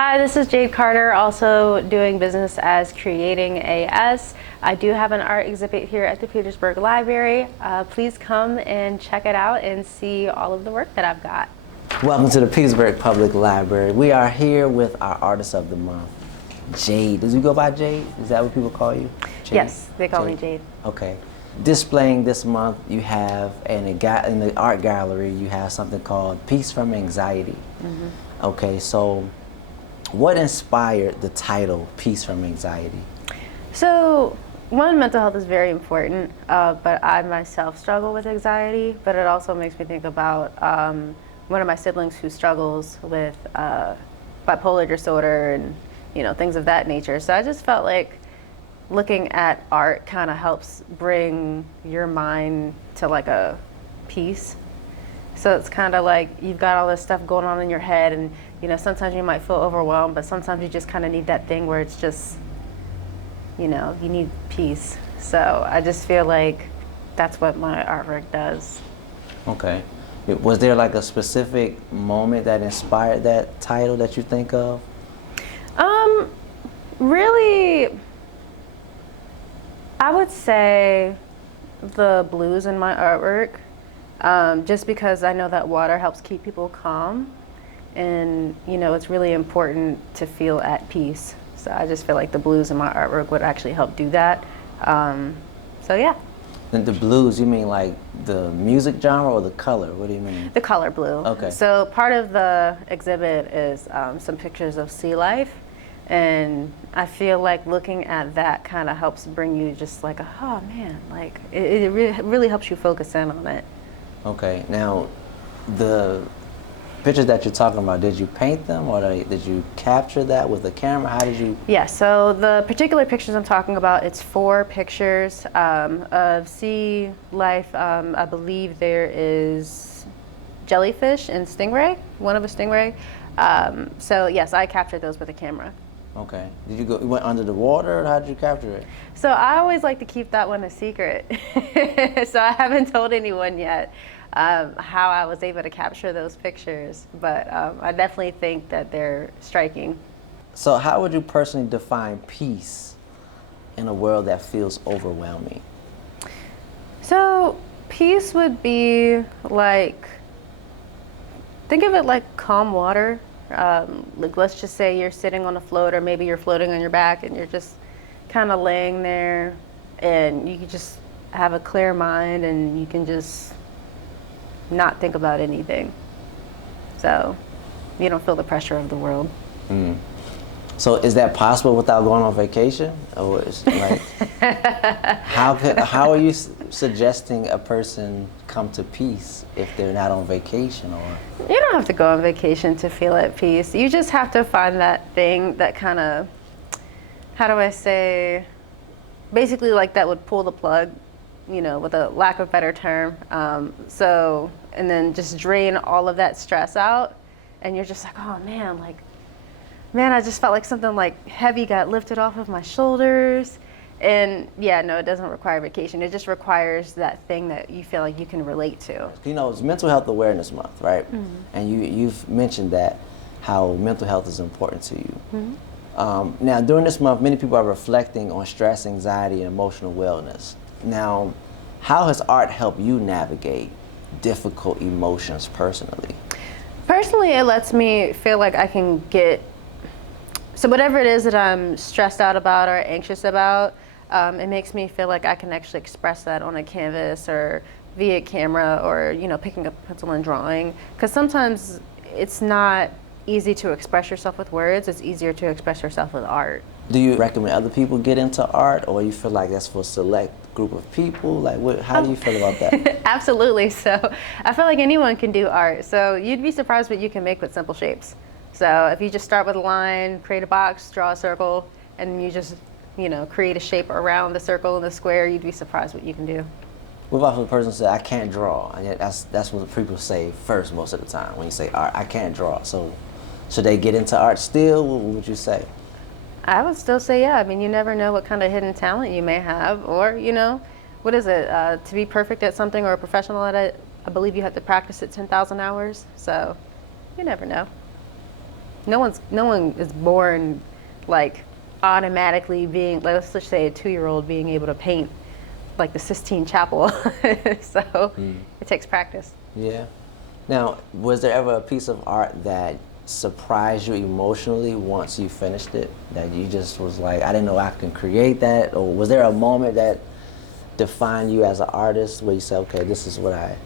Hi, this is Jade Carter, also doing business as Creating AS. I do have an art exhibit here at the Petersburg Library. Please come and check it out and see all of the work that I've got. Welcome to the Petersburg Public Library. We are here with our Artist of the Month, Jade. Does you go by Jade? Is that what people call you? Jade? Yes, they call me Jade. Okay. Displaying this month, you have in the art gallery, you have something called Peace from Anxiety. Mm-hmm. Okay, so what inspired the title Peace from Anxiety? So, one, mental health is very important, but I myself struggle with anxiety, but it also makes me think about one of my siblings who struggles with bipolar disorder and things of that nature. So I just felt like looking at art kind of helps bring your mind to like a peace. So it's kind of like you've got all this stuff going on in your head, and sometimes you might feel overwhelmed, but sometimes you just kind of need that thing where it's just you need peace. So I just feel like that's what my artwork does. Okay. Was there like a specific moment that inspired that title that you think of? Really, I would say the blues in my artwork, just because I know that water helps keep people calm, and it's really important to feel at peace. So I just feel like the blues in my artwork would actually help do that. So yeah. And the blues, you mean like the music genre or the color? What do you mean? The color blue. Okay. So part of the exhibit is some pictures of sea life, and I feel like looking at that kind of helps bring you just like, oh man, like it really helps you focus in on it. Okay. Now, the pictures that you're talking about, did you paint them or did you capture that with a camera? How did you? Yeah, so the particular pictures I'm talking about, it's 4 pictures of sea life. I believe there is jellyfish and stingray, one of a stingray. So yes, I captured those with a camera. Okay. Did you went under the water, or how did you capture it? So I always like to keep that one a secret. So I haven't told anyone yet how I was able to capture those pictures, but I definitely think that they're striking. So how would you personally define peace in a world that feels overwhelming? So peace would be like, think of it like calm water. Like let's just say you're sitting on a float, or maybe you're floating on your back and you're just kind of laying there, and you can just have a clear mind and you can just not think about anything. So you don't feel the pressure of the world. Mm. So is that possible without going on vacation? Or is like how are you suggesting a person come to peace if they're not on vacation? Or you don't have to go on vacation to feel at peace. You just have to find that thing that kind of, how do I say, basically like that would pull the plug, with a lack of better term. And then just drain all of that stress out, and you're just like, oh man, I just felt like something like heavy got lifted off of my shoulders. And yeah, no, it doesn't require vacation. It just requires that thing that you feel like you can relate to. It's Mental Health Awareness Month, right? Mm-hmm. And you've mentioned that, how mental health is important to you. Mm-hmm. Now, during this month, many people are reflecting on stress, anxiety, and emotional wellness. Now, how has art helped you navigate difficult emotions personally? Personally, it lets me feel like I can so whatever it is that I'm stressed out about or anxious about, it makes me feel like I can actually express that on a canvas or via camera, or picking up a pencil and drawing. Because sometimes it's not easy to express yourself with words. It's easier to express yourself with art. Do you recommend other people get into art, or you feel like that's for a select group of people? Like, how do you feel about that? Absolutely. So I feel like anyone can do art. So you'd be surprised what you can make with simple shapes. So if you just start with a line, create a box, draw a circle, and you just, create a shape around the circle and the square, you'd be surprised what you can do. What about if a person says, I can't draw? And yet that's what people say first most of the time when you say art, I can't draw. So should they get into art still? What would you say? I would still say, yeah. I mean, you never know what kind of hidden talent you may have, or, what is it? To be perfect at something or a professional at it, I believe you have to practice it 10,000 hours. So you never know. no one is born like automatically being, like, let's just say a 2-year-old being able to paint like the Sistine Chapel. So it takes practice. Yeah. Now, was there ever a piece of art that surprised you emotionally once you finished it? That you just was like, I didn't know I can create that? Or was there a moment that defined you as an artist where you said, okay, this is what I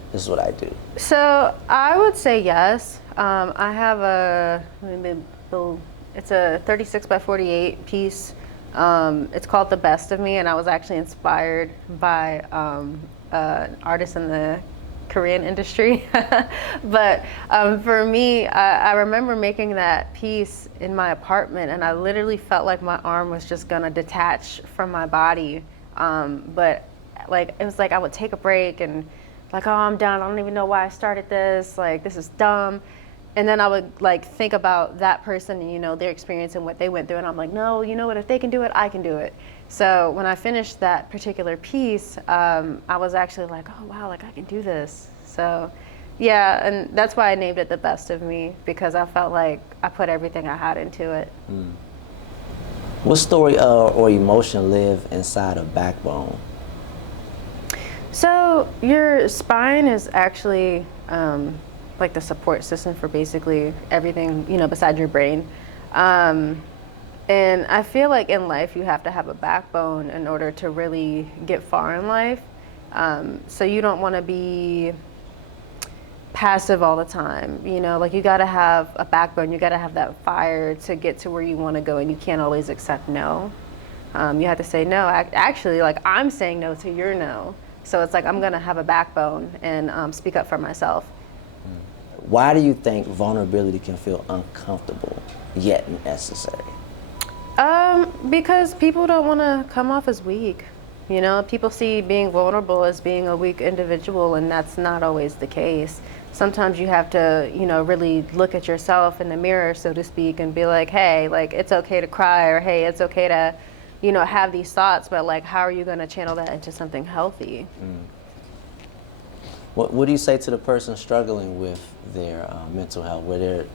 do? So I would say yes. I have it's a 36 by 48 piece. It's called The Best of Me, and I was actually inspired by an artist in the Korean industry. But for me, I remember making that piece in my apartment, and I literally felt like my arm was just gonna detach from my body. But like, it was like I would take a break and like, oh, I'm done. I don't even know why I started this. Like, this is dumb. And then I would like think about that person and, you know, their experience and what they went through. And I'm like, no, you know what, if they can do it, I can do it. So when I finished that particular piece, I was actually like, oh wow, like I can do this. So yeah, and that's why I named it The Best of Me, because I felt like I put everything I had into it. What story or emotion live inside a backbone? So your spine is actually like the support system for basically everything, you know, besides your brain. And I feel like in life you have to have a backbone in order to really get far in life. So you don't want to be passive all the time, you know, like you got to have a backbone, you got to have that fire to get to where you want to go, and you can't always accept no. You have to say no. Actually, like, I'm saying no to your no. So it's like I'm going to have a backbone and speak up for myself. Why do you think vulnerability can feel uncomfortable yet necessary? Because people don't want to come off as weak. You know, people see being vulnerable as being a weak individual, and that's not always the case. Sometimes you have to, you know, really look at yourself in the mirror, so to speak, and be like, hey, like, it's okay to cry, or hey, it's okay to, you know, have these thoughts, but like, how are you going to channel that into something healthy? What do you say to the person struggling with their mental health, where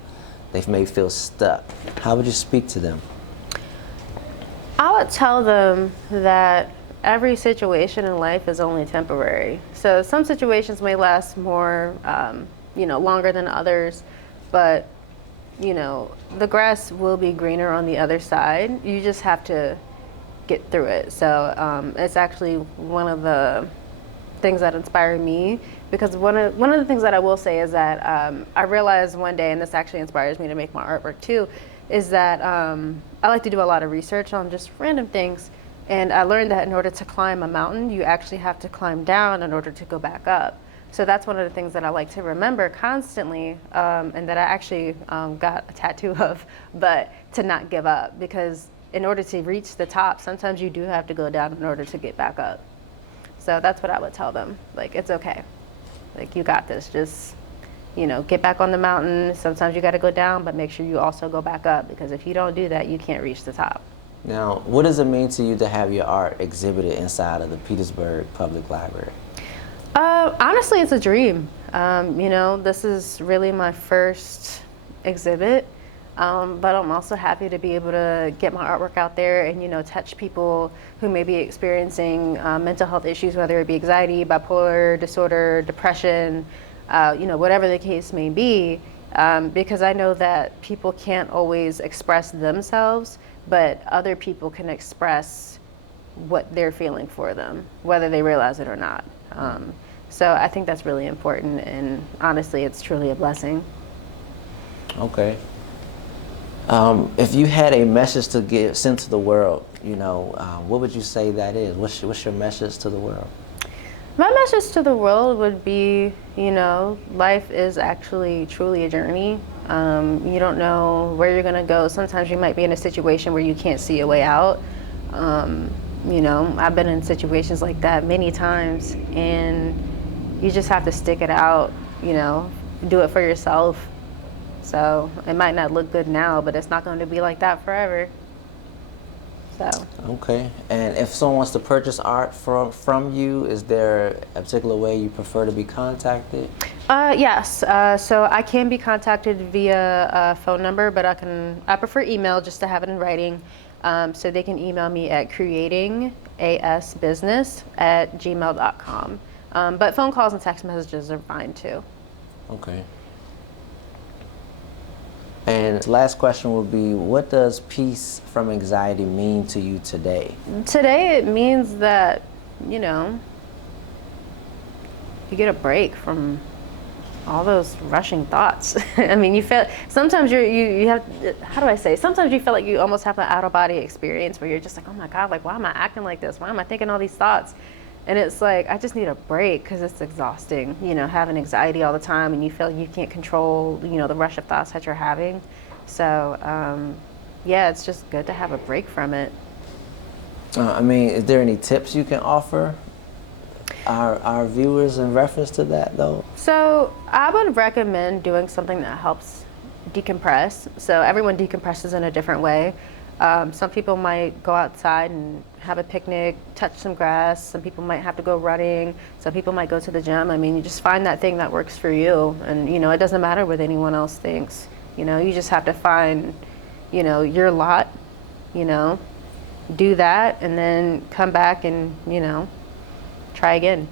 they may feel stuck? How would you speak to them? I would tell them that every situation in life is only temporary. So some situations may last more, you know, longer than others, but, you know, the grass will be greener on the other side. You just have to get through it. So it's actually one of the things that inspired me, because one of the things that I will say is that I realized one day, and this actually inspires me to make my artwork too, is that I like to do a lot of research on just random things. And I learned that in order to climb a mountain, you actually have to climb down in order to go back up. So that's one of the things that I like to remember constantly, and that I actually got a tattoo of, but to not give up, because in order to reach the top, sometimes you do have to go down in order to get back up. So that's what I would tell them. Like, it's okay. Like, you got this. Just, you know, get back on the mountain. Sometimes you got to go down, but make sure you also go back up, because if you don't do that, you can't reach the top. Now, what does it mean to you to have your art exhibited inside of the Petersburg Public Library? Honestly, it's a dream. You know, this is really my first exhibit, but I'm also happy to be able to get my artwork out there and, you know, touch people who may be experiencing mental health issues, whether it be anxiety, bipolar disorder, depression, you know, whatever the case may be, because I know that people can't always express themselves, but other people can express what they're feeling for them, whether they realize it or not. So I think that's really important, and honestly, it's truly a blessing. Okay. If you had a message to send to the world, you know, what would you say that is? What's your message to the world? My message to the world would be, you know, life is actually truly a journey. You don't know where you're gonna go. Sometimes you might be in a situation where you can't see a way out. You know, I've been in situations like that many times, and you just have to stick it out, you know, do it for yourself. So it might not look good now, but it's not going to be like that forever. So. Okay. And if someone wants to purchase art from you, is there a particular way you prefer to be contacted? Yes. So I can be contacted via phone number, but I prefer email just to have it in writing. So they can email me at creatingasbusiness@gmail.com. But phone calls and text messages are fine too. Okay. And last question would be, what does peace from anxiety mean to you today? Today it means that, you know, you get a break from all those rushing thoughts. I mean, you feel sometimes you have, how do I say? Sometimes you feel like you almost have an out of body experience where you're just like, oh my God, like why am I acting like this? Why am I thinking all these thoughts? And it's like I just need a break because it's exhausting. You know, having anxiety all the time and you feel like you can't control, you know, the rush of thoughts that you're having. So yeah, it's just good to have a break from it. I mean, is there any tips you can offer our viewers in reference to that, though? So I would recommend doing something that helps decompress. So everyone decompresses in a different way. Some people might go outside and have a picnic, touch some grass. Some people might have to go running. Some people might go to the gym. I mean, you just find that thing that works for you. And, you know, it doesn't matter what anyone else thinks. You know, you just have to find, you know, your lot, you know, do that and then come back and, you know, try again.